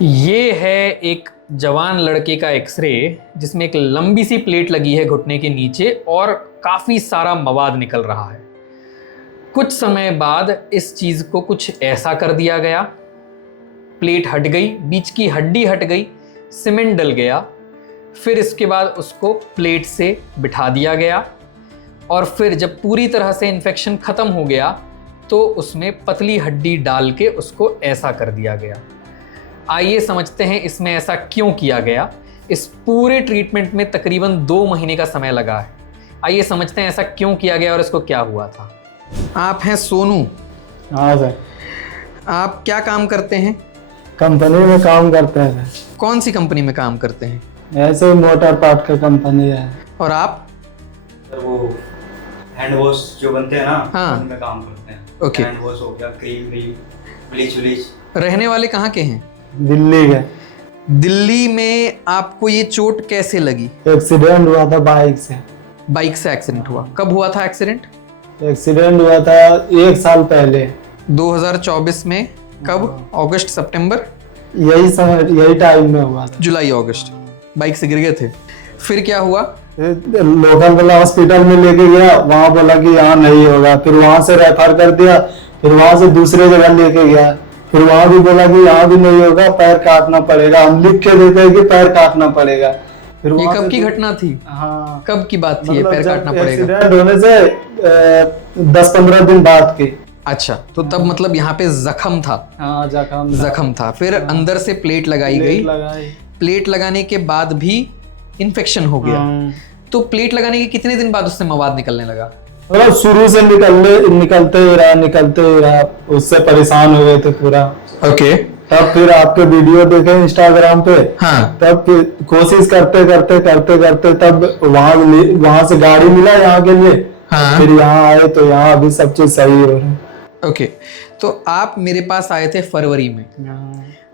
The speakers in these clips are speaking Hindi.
ये है एक जवान लड़के का एक्सरे जिसमें एक लंबी सी प्लेट लगी है घुटने के नीचे और काफ़ी सारा मवाद निकल रहा है। कुछ समय बाद इस चीज़ को कुछ ऐसा कर दिया गया, प्लेट हट गई, बीच की हड्डी हट गई, सीमेंट डल गया, फिर इसके बाद उसको प्लेट से बिठा दिया गया और फिर जब पूरी तरह से इन्फेक्शन ख़त्म हो गया तो उसमें पतली हड्डी डाल के उसको ऐसा कर दिया गया। आइए समझते हैं इसमें ऐसा क्यों किया गया। इस पूरे ट्रीटमेंट में तकरीबन 2 महीने का समय लगा है। आइए समझते हैं ऐसा क्यों किया गया और इसको क्या हुआ था। आप हैं सोनू? हाँ सर। आप क्या काम करते हैं? कंपनी में काम करते हैं सर। कौन सी कंपनी में काम करते हैं? ऐसे मोटर पार्ट का कंपनी है। और आप? सर वो हैंड वॉश जो बनते हैं ना, हाँ। उनमें काम करते हैं। ओके। हैंड वॉश हो गया, क्रीम ब्लीच व्लीच। रहने वाले कहाँ के हैं? दिल्ली का। दिल्ली में आपको ये चोट कैसे लगी? एक्सीडेंट हुआ था बाइक से। बाइक से एक्सीडेंट हुआ? कब हुआ था एक्सीडेंट? एक्सीडेंट हुआ था 1 साल पहले। 2024 में। कब? अगस्त सितंबर? यही समय यही टाइम में हुआ था। जुलाई अगस्त। बाइक से गिर गए थे, फिर क्या हुआ? लोकल वाला हॉस्पिटल में लेके गया, वहाँ बोला कि यहाँ नहीं होगा, फिर वहाँ से रेफर कर दिया, फिर वहाँ से दूसरे जगह लेके गया, फिर वहाँ भी बोला कि यहाँ भी नहीं होगा, पैर काटना पड़ेगा। हम लिख के देते हैं कि पैर काटना पड़ेगा। फिर ये कब की घटना थी? हाँ, कब की बात थी? ये मतलब पैर जब काटना पड़ेगा? एक्सीडेंट होने से 10-15 दिन बाद की। अच्छा, तो तब मतलब यहाँ पे जख्म था? हाँ, जख्म था। फिर अंदर से प्लेट लगाई गई। लगाई। प्लेट लगाने के बाद भी इन्फेक्शन हो गया। तो प्लेट लगाने के कितने दिन बाद उससे मवाद निकलने लगा? मतलब शुरू से निकलते ही रहा, उससे परेशान हो गए थे पूरा। ओके। तब फिर आपके वीडियो देखे इंस्टाग्राम पे। हाँ। तब फिर कोशिश करते तब वहां से गाड़ी मिला यहाँ के लिए। हाँ। फिर यहाँ आए तो यहाँ अभी सब चीज सही हो रहा है। ओके, तो आप मेरे पास आए थे फरवरी में।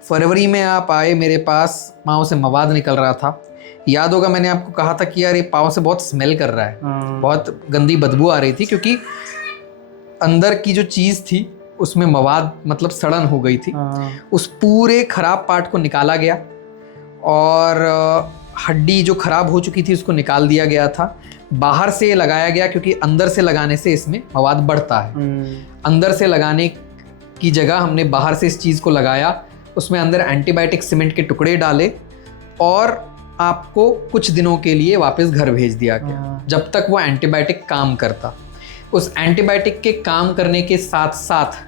फरवरी में आप आए मेरे पास, पाँव से मवाद निकल रहा था। याद होगा मैंने आपको कहा था कि यार ये पाँव से बहुत स्मेल कर रहा है, बहुत गंदी बदबू आ रही थी क्योंकि अंदर की जो चीज़ थी उसमें मवाद मतलब सड़न हो गई थी। उस पूरे खराब पार्ट को निकाला गया और हड्डी जो खराब हो चुकी थी उसको निकाल दिया गया था। बाहर से लगाया गया क्योंकि अंदर से लगाने से इसमें मवाद बढ़ता है। अंदर से लगाने की जगह हमने बाहर से इस चीज़ को लगाया, उसमें अंदर एंटीबायोटिक सीमेंट के टुकड़े डाले और आपको कुछ दिनों के लिए वापस घर भेज दिया गया जब तक वो एंटीबायोटिक काम करता। उस एंटीबायोटिक के काम करने के साथ साथ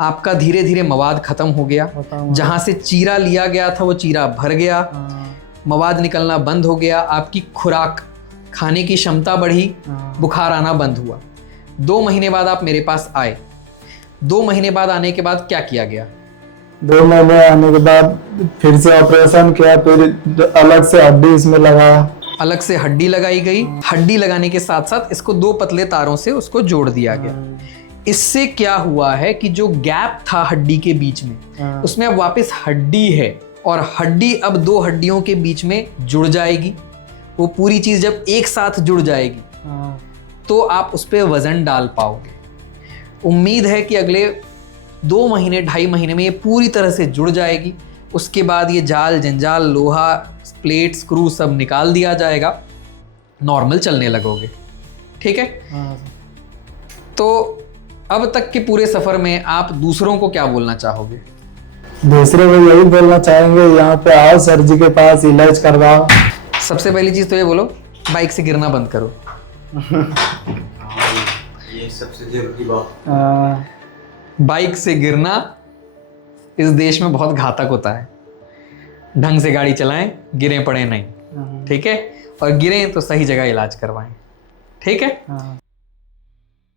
आपका धीरे धीरे मवाद खत्म हो गया। जहाँ से चीरा लिया गया था वो चीरा भर गया, मवाद निकलना बंद हो गया, आपकी खुराक खाने की क्षमता बढ़ी, बुखार आना बंद हुआ। 2 महीने बाद आप मेरे पास आए। 2 महीने बाद आने के बाद क्या किया गया? 2 महीने आने के बाद फिर से ऑपरेशन किया, फिर अलग से हड्डी इसमें लगाया। अलग से हड्डी लगाई गई। हड्डी लगाने के साथ साथ इसको 2 पतले तारों से उसको जोड़ दिया गया। इससे क्या हुआ है कि जो गैप था हड्डी के बीच में उसमें अब वापस हड्डी है और हड्डी अब 2 हड्डियों के बीच में जुड़ जाएगी। वो पूरी चीज जब एक साथ जुड़ जाएगी तो आप उस पर वजन डाल पाओगे। उम्मीद है कि अगले 2 महीने 2.5 महीने में ये पूरी तरह से जुड़ जाएगी। उसके बाद ये जाल जंजाल लोहा प्लेट स्क्रू सब निकाल दिया जाएगा, नॉर्मल चलने लगोगे। ठीक है? तो अब तक के पूरे सफर में आप दूसरों को क्या बोलना चाहोगे? दूसरे को यही बोलना चाहेंगे, यहाँ पे आओ सर जी के पास, इलाज करवाओ। सबसे पहली चीज तो ये बोलो, बाइक से गिरना बंद करो। ये सबसे जरूरी बात। बाइक से गिरना इस देश में बहुत घातक होता है। ढंग से गाड़ी चलाएं, गिरे पड़े नहीं। ठीक है? और गिरें तो सही जगह इलाज करवाएं। ठीक है?